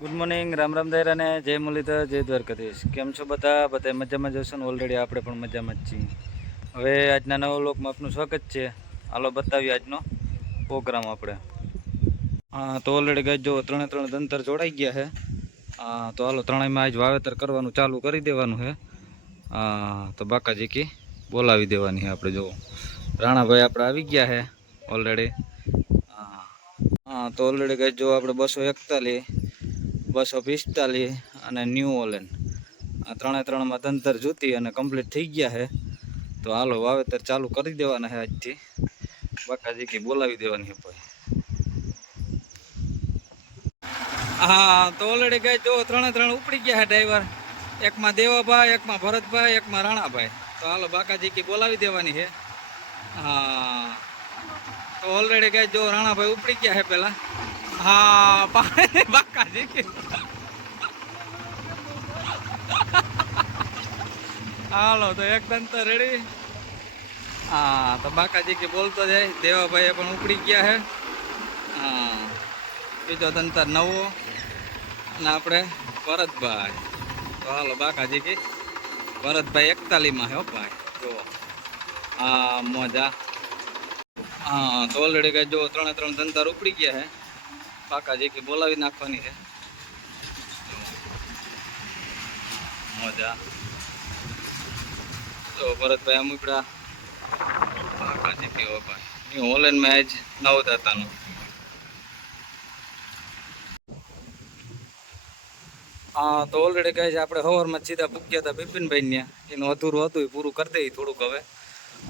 Good morning, Ram Ram દાયરા ને જય મુરલીધર, જય દ્વારકાધીશ. કેમ છો બધા મજામાં જશો ને? ઓલરેડી આપણે પણ મજામાં જ છીએ. હવે આજના નવા લોકમાં આપનું સ્વાગત છે. હાલો બતાવીએ આજનો પ્રોગ્રામ આપણે. હા, તો ઓલરેડી ગાય જો ત્રણ દંતર જોડાઈ ગયા છે. હા, તો હાલો ત્રણેયમાં આજ વાવેતર કરવાનું ચાલુ કરી દેવાનું છે. હા, તો બાકાજી કી બોલાવી દેવાની છે આપણે. જો રાણાભાઈ આપણે આવી ગયા છે ઓલરેડી. હા હા, તો ઓલરેડી ગાય જો આપણે 241, 245 અને ન્યૂ ઓલેન્ડ આ ત્રણમાં ધંતર જૂતી અને કમ્પ્લીટ થઈ ગયા છે. તો હાલો વાવેતર ચાલુ કરી દેવાના છે આજથી. બાકાજી કી બોલાવી દેવાની છે ભાઈ. હા, તો ઓલરેડી ગઈ જો ત્રણ ઉપડી ગયા છે ડ્રાઈવર. એકમાં દેવાભાઈ, એકમાં ભરતભાઈ, એકમાં રાણાભાઈ. તો હાલો બાકાજી કી બોલાવી દેવાની છે. હા, તો ઓલરેડી ગઈ જો રાણાભાઈ ઉપડી ગયા છે પેલા. હા, બાકાજી કી હાલો તો એક દંતર રેડી. હા, તો બાકાજી કી બોલતો જાય. દેવાભાઈ પણ ઉપડી ગયા છે. હા, બીજો દંતર નવો અને આપણે ભરતભાઈ. તો હાલો બાકાજી કી ભરતભાઈ 41માં હે ભાઈ. જો હા મોજા. હા, તો ઓલરેડી કઈ જો ત્રણ દંતર ઉપડી ગયા છે. બાકાજી કી બોલાવી નાખવાની છે. મોજા તો ભરતભાઈ આમ ઉપડા. બાકાજી કી હો ભાઈ. ન્યુ હોલેન્ડ મેચ નવ દાતાનું. હા, તો ઓલરેડી કહે છે આપણે સવારમાં સીધા પૂગ્યા હતા બિપિનભાઈ ને. એનું અધૂરું હતું એ પૂરું કરી દઈએ થોડુંક હવે.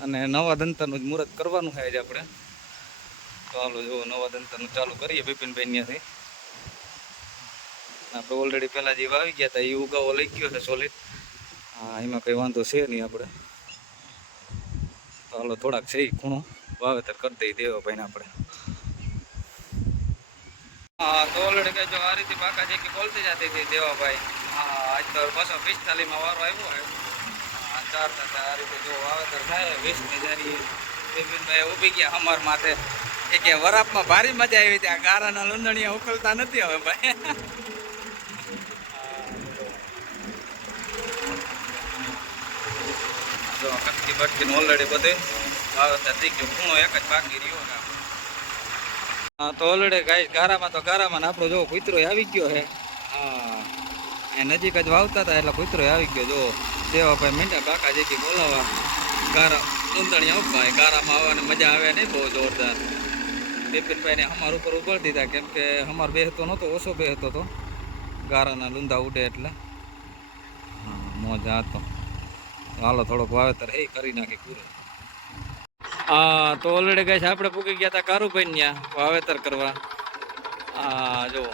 અને નવા દંતરનું જ મુહૂર્ત કરવાનું છે આજે આપણે. તો હાલો જો નવા દંતરનું ચાલુ કરીએ બિપિનભાઈ ત્યાંથી. આપણે ઓલરેડી પહેલાં જે વાવી ગયા હતા એ ઉગાવો લઈ ગયો છે સોલિડ. હા, એમાં કંઈ વાંધો છે નહીં આપણે. તો હાલો થોડાક છે ખૂણો વાવેતર કરી દઈએ દેવાભાઈને આપણે. હા, તો ઓલરેડી કઈ જો આ રીતે બાકાજી કી બોલતી જતી હતી દેવાભાઈ. હા, આજ તો 245માં વારો આવ્યો હોય. હા, 4 થતા આ રીતે જો વાવેતર થાય 20ની જારી. બિપિનભાઈ ઊભી ગયા અમાર માથે. એ કે વરાપમાં ભારી મજા આવી હતી. આ ગારાના લૂંદણીયા ઉકલતા નથી હવે ભાઈ. જો કટકી બટકીને ઓલરેડી બધે વાવેતર થઈ ગયું. ખૂણો એક જ બાકી રહ્યો ને. હા, તો ઓલરેડી ગારામાં આપણો જો કૂતરો આવી ગયો છે. હા, એ નજીક જ વાવતા હતા એટલે કૂતરો આવી ગયો. જો દેવાભાઈ મીંડા બાકાજી કી બોલાવા. ગારા લૂંદણીયા ભાઈ. ગારામાં આવવાની મજા આવે નહીં બહુ જોરદાર. બિપિનભાઈને હમાર ઉપર ઉભળ દીધા કેમ કે હમાર બેહતો નહોતો, ઓછો બેહતો હતો. ગારાના લૂંદા ઉડે એટલે. હા, મોજા હતો. હાલો થોડોક વાવેતર હે કરી નાખી પૂરો. હા, તો ઓલરેડી ગઈ છે આપણે પૂકી ગયા હતા કારુભાઈ ત્યાં વાવેતર કરવા. હા, જો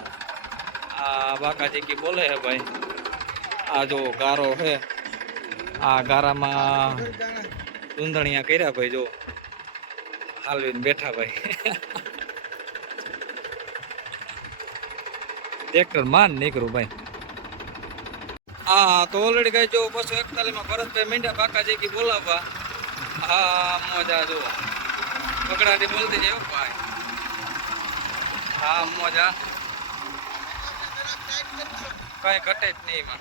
આ બાકાજી કી બોલે હે ભાઈ. આ જો ગારો હે. આ ગારામાં લૂંદણીયા કર્યા ભાઈ. જો હાલવીને બેઠા ભાઈ. ટ્રેક્ટર માન નીકળું ભાઈ. હા, તો ઓલરેડી ગઈ જો 241માં ભરતભાઈ મીંડા બાકાજી કી બોલાવવા. હા, મોજા જો પકડાટી બોલતી જાય ભાઈ. હા, મોજા કઈ ઘટે જ નહીં એમાં.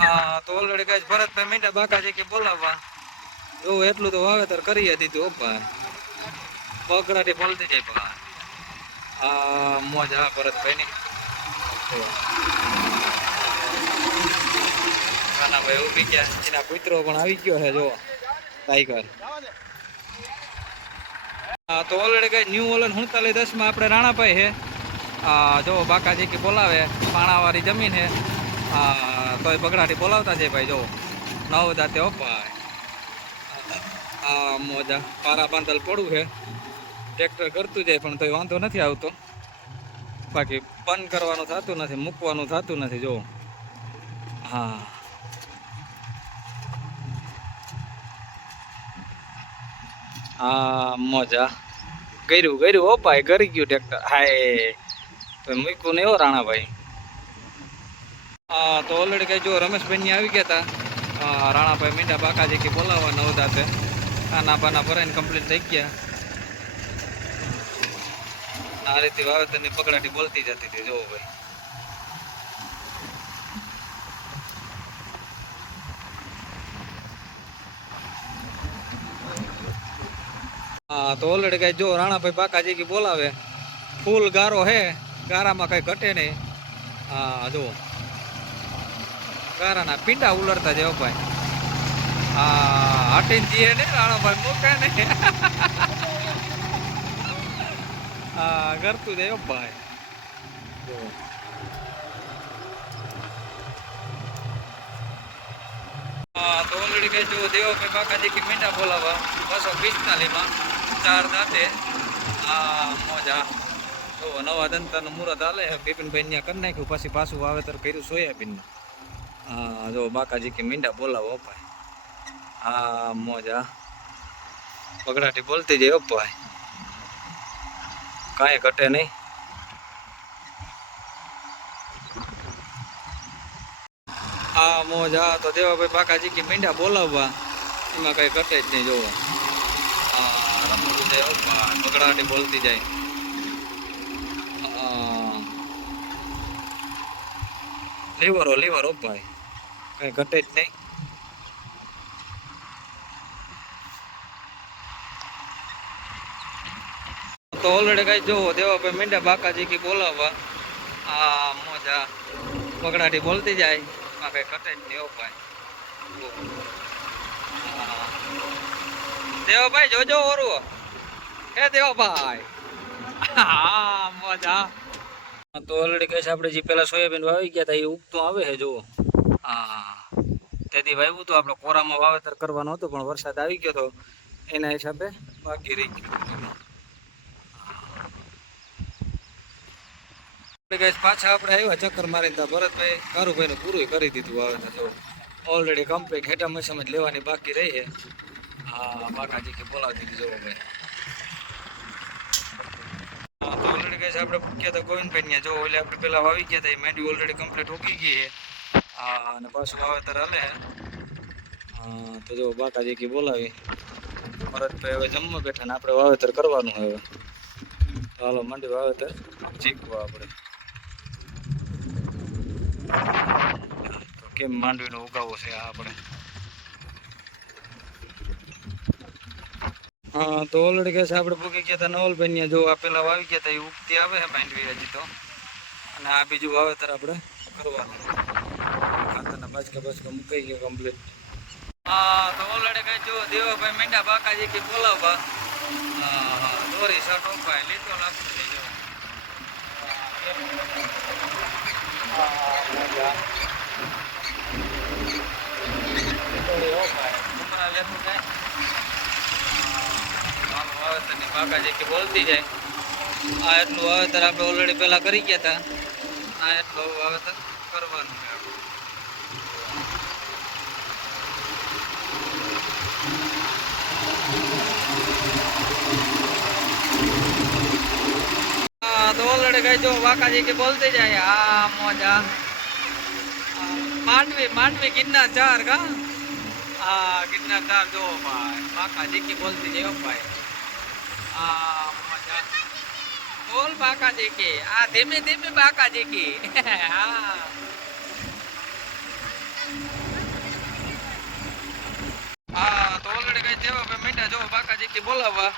હા, તો ઓલરેડી કઈ ભરતભાઈ મીંડા બાકાજી કી બોલાવવા. જો એટલું તો વાવેતર કરી દીધું ભાઈ. પકડાટી બોલતી જાય ભાઈ. હા, મોજા ભરતભાઈ ની. નાના ભાઈ ઉભી ગયા. એના કૂતરો પણ આવી ગયો છે જો ટાઈગર. હા, તો ઓલરેડી કઈ ન્યૂ ઓલન 4910માં આપણે રાણાભાઈ છે. જો બાકાજી કી બોલાવે. પાણાવાળી જમીન છે. હા, તોય બગડાટી બોલાવતા છે ભાઈ. જો 9 દાંતે હો ભાઈ. હા, મોજા પારા બાંધલ પડું છે. ટ્રેક્ટર કરતું જાય પણ તોય વાંધો નથી આવતો. બાકી બંધ કરવાનું થતું નથી, મૂકવાનું થતું નથી. જો હા, હા મોજા કર્યું હો ભાઈ. કરી ગયું ટ્રેક્ટર. હાય તો મૂક્યું નહીં હો રાણાભાઈ. હા, તો ઓલરેડી કઈ જો રમેશભાઈ ની આવી ગયા હતા. રાણાભાઈ મીંડા બાકાજી કી બોલાવવા 9 દાંતે. ખાના બાના ભરાઈને કમ્પ્લીટ થઈ ગયા. આ રીતે વાવેતરની બગડાટી બોલતી જતી હતી. જોવો ભાઈ, હા. તો ઓલરેડી કઈ જો રાણાભાઈ બાકાજી કી બોલાવે, ફૂલ ગારો હે, ગારામાં કઈ ઘટે નહીં. હા જુઓ, ગારાના પીંડા ઉલરતા જેવો ભાઈ. હા, હટીને જીએ ને રાણાભાઈ મૂકે ને. હા, કરતું જાય ભાઈ. હા, તો ઓલરેડી કઈ જો દેવાભાઈ બાકાજી કી મીંડા બોલાવા 245 માં 4 દાંતે. હા મોજા જો નવા દંતાનું મુહૂર્ત હાલે. બિપિનભાઈ ત્યાં કરી નાખ્યું, પછી પાછું વાવેતર કર્યું સોયાબીનનું. હા જો બાકાજી કી મીંડા બોલાવો ભાઈ. હા મોજા બગડાટી બોલતી જાય ભાઈ, કાંઈ ઘટે નહીં. હા મોજા તો દેવાભાઈ બાકાજી કી મીંડા બોલાવવા, એમાં કઈ ઘટે જ નહીં. જોવો, હા રમતું જાય બગડાટી બોલતી જાય. લીવરો ભાઈ, કઈ ઘટે જ નહીં. તો ઓલરેડી કઈ જોવો દેવાભાઈ મીંડા બાકાજી કી બોલાવવા. હા મોજા બગડાટી બોલતી જાય, એમાં કઈ ઘટે જ નહીં ભાઈ. દેવાભાઈ જોજો ઓરું હે દેવાભાઈ. હા મોજા. તો ઓલરેડી કઈ આપણે જે પેલા સોયાબીન વાવી ગયા હતા એ ઉગતું આવે છે. જુઓ, હા તેથી વાવ્યું તો આપણે કોરામાં વાવેતર કરવાનું હતું, પણ વરસાદ આવી ગયો તો એના હિસાબે બાકી રહી ગયું. પાછા આપણે આવ્યા ચક્કર મારીને, ભરતભાઈ કારુભાઈ નું પૂરું કરી દીધું વાવેતર. જો ઓલરેડી કમ્પ્લીટ હેઠા મશીન જ લેવાની બાકી રહી છે. હા બાકાજી કે બોલાવતી દીધી. જોવો ભાઈ, તો ઓલરેડી કઈ આપણે પૂછ્યા હતા ગોવિંદભાઈ ને. જો એટલે આપણે પેલા વાવી ગયા હતા એ મેંડી ઓલરેડી કમ્પ્લીટ ઉગી ગઈ છે. હા અને પાછું વાવેતર હાલે. હા તો જો બાકાજી કી બોલાવી, ભરતભાઈ હવે જમવા બેઠા ને આપણે વાવેતર કરવાનું હવે. હાલો મંડી વાવેતર શીખવા આપણે. તો કેમ માંડવીનો ઉગાવો છે આ આપણે. હા તો ઓલરેડી કે આપણે પૂકી ગયા હતા નવલભાઈ ને. જો આ પેલા વાવી ગયા હતા એ ઉગતી આવે છે માંડવી હજી તો, અને આ બીજું વાવેતર આપણે કરવાનું. ખાતરના બાજકા મુકાઈ ગયા કમ્પ્લીટ. હા તો ઓલરેડી કઈ જો દેવાભાઈ મીંડા બાકાજી કી બોલાવવા. હા દોરી સાટો ભાઈ લીધો લાગતું છે. જો વાવેતરની બાકાજી કી બોલતી જાય. આ એટલું વાવેતર આપણે ઓલરેડી પેલા કરી ગયા હતા. આ એટલું વાવેતર કરવાનું છે આપણે. તો ઓલરેડી કઈ જો બાકાજી કે બોલતી જાય. હા મોજા માંડવી ગિરનાર 4 કા. હા ગિરનાર 4 જો ભાઈ બાકાજી કે બોલતી જાય ભાઈ. હા મોજા બોલ બાકાજી કે. આ ધીમે ધીમે બાકાજી કે. હા હા તો ઓલરેડી કઈ જેવા મીંડા જો બાકાજી કે બોલાવવા.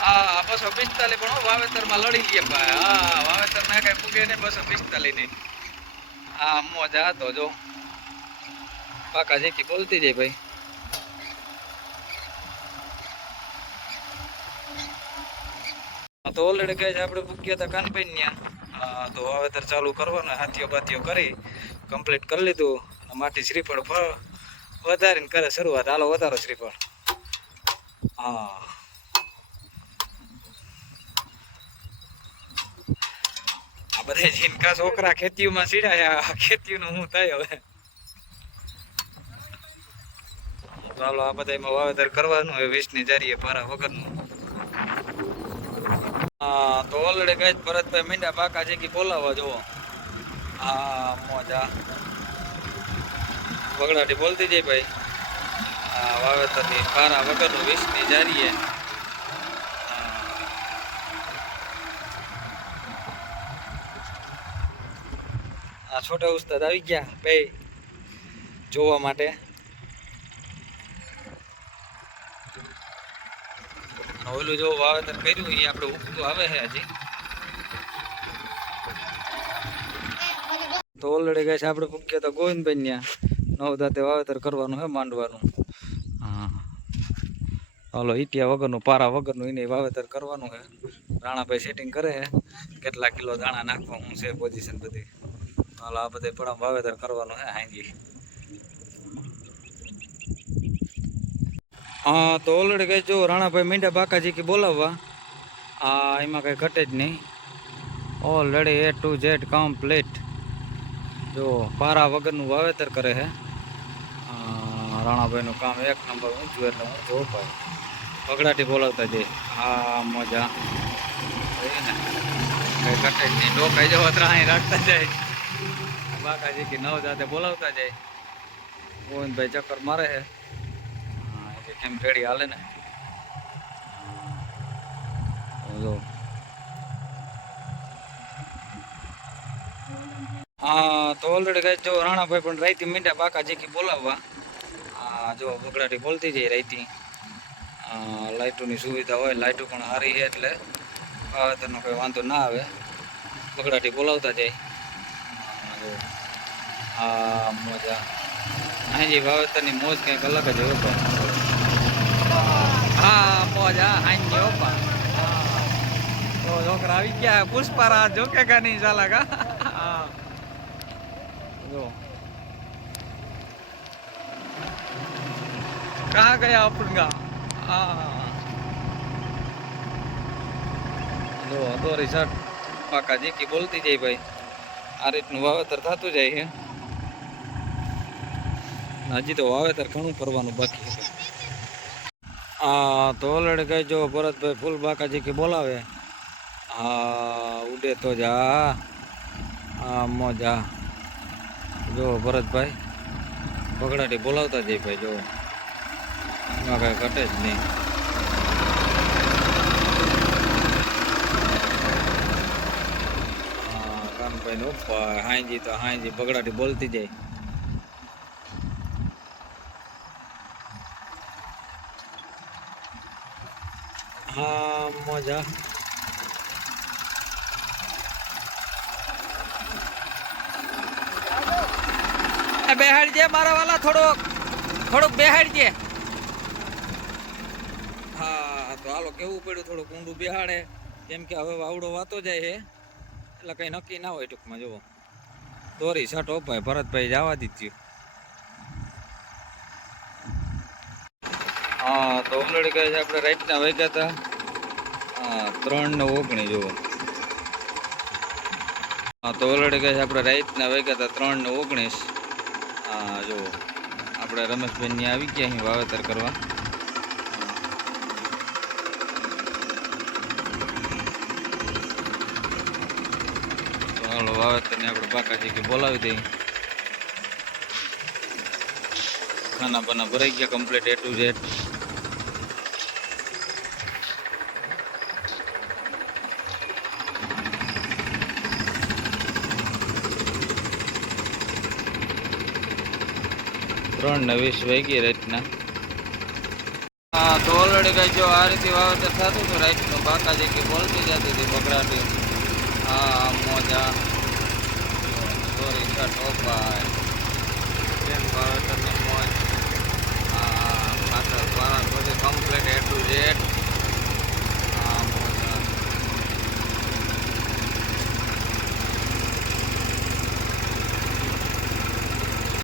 હા 245 પણ વાવેતરમાં લડી ગયા ભાઈ. હા વાવેતર ના કઈ પૂગે ને 245 ની. હા મોજા તો જો બાકાજી કી બોલતી જાય ભાઈ. તો ઓલરેડી કઈ આપણે પૂગ્યા હતા કાનભાઈ ત્યાં. તો વાવેતર ચાલુ કરવાનું, હાથીઓ બાથીઓ કરી કમ્પ્લીટ કરી લીધું. માટી શ્રીફળ વધારીને કરે શરૂઆત. હાલો વધારો શ્રીફળ. હા આ બધા જીનકા છોકરા ખેતીઓમાં સીડાયા. ખેતીનું હું થાય હવે. ચાલો આ બધા એમાં વાવેતર કરવાનું હોય 20 ની જારીએ પારા વગરનું. હા તો ઓલરેડી કઈ ભરતભાઈ મીંડા બાકાજી કી બોલાવવા. જુઓ હા મોજા બગડાટી બોલતી જાય ભાઈ. હા વાવેતરની પારા વગરનું 20 ની જારીએ. આ છોટા ઉસ્તાદ આવી ગયા બે જોવા માટે. ઓલું જો વાવેતર કર્યું એ આપણે ઉગતું આવે છે હજી. તો ઓલરેડી ગાય આપણે પૂછ્યા તો ગોવિંદભાઈ ત્યાં નવદાતે વાવેતર કરવાનું છે માંડવાનું. હા હાલો ઈટિયા વગરનું પારા વગરનું એને વાવેતર કરવાનું છે. રાણાભાઈ સેટિંગ કરે છે કેટલા કિલો દાણા નાખવા હું છે પોઝિશન બધી. હાલો આ બધે પણ વાવેતર કરવાનું છે હાંજી. હા તો ઓલરેડી કઈ જો રાણાભાઈ મીંડા બાકાજી કે બોલાવવા. આ એમાં કઈ ઘટે જ નહીં. Already A to Z complete. જો પારા વગરનું વાવેતર કરે છે રાણાભાઈનું કામ એક નંબર ઊંચું એટલે ઊંચું ઉપાય. પગડાટી બોલાવતા જાય. હા મજા કઈ ઘટે જ નહીં. ડોકાઈ જવા ત્રાહી રાખતા જાય. બાકાજી કે નવ જાતે બોલાવતા જાય. ગોવિંદભાઈ ચક્કર મારે છે કેમ ભેડી હાલે ને. હા તો ઓલરેડી કઈ જો રાણાભાઈ પણ રાઈતી મીંડા બાકાજી કે બોલાવવા. જો બગડાટી બોલતી જાય રાઈતી. લાઇટોની સુવિધા હોય લાઇટો પણ સારી છે એટલે વાવેતરનો કોઈ વાંધો ના આવે. બગડાટી બોલાવતા જાય. હા મજા હાજી વાવેતરની મોજ કંઈક અલગ જ હોય પણ. હા મોજ હા હાંજી ઓપા. તો છોકરા આવી ગયા પુષ્પારા જોકે કા નહીં ચાલા હા જો कहाँ गया अपनगा. हाँ જો તો રિસર્ટ પાકાજી કી બોલતી જાય ભાઈ. આ રીતનું વાવેતર થતું જાય છે. હજી તો વાવેતર ઘણું કરવાનું બાકી છે. હા તો ઓલરેડી કઈ જો ભરતભાઈ ફૂલ બાકાજી કે બોલાવે. હા ઉડે તો જા. હા મોજા જો ભરતભાઈ પગડાટી બોલાવતા જાય ભાઈ. જો એમાં કઈ ઘટે જ નહીં. હા કાનભાઈ નો હાંજી તો હાંજી પગડાટી બોલતી જાય. હા મજા બેહાડજે મારા વાલા થોડુંક બેહાડજે. હા તો હાલો કેવું પડ્યું થોડુંક ઊંડું બેહાડે કેમ કે હવે વાવડો વાતો જાય છે એટલે કઈ નક્કી ના હોય ટૂંકમાં. જુઓ દોરી છાંટો ભાઈ ભરતભાઈ જવા દીધું. હા તો ઓલરેડી કહે છે આપણે રાઈટના વાગ્યા હતા 3:19. જુઓ હા તો ઓલરેડી કહે છે આપણે રાઈટના વાગ્યા હતા 3:19. હા જુઓ આપણે રમેશભાઈ ત્યાં આવી ગયા અહીં વાવેતર કરવા. તો હાલો વાવેતરને આપણે બાકાજી કે બોલાવી દઈએ. ખાના બાના ભરાઈ ગયા કમ્પ્લીટ A to Z. ત્રણ 20 વાગી રાતના. હા તો ઓલરેડી કઈ જો આ રીતે વાવેતર થતું હતું રાઈટનું. બાકાજી કે બોલતી જતી હતી બકરાટી. હા મોજા સોરી શર્ટ ઓપાય.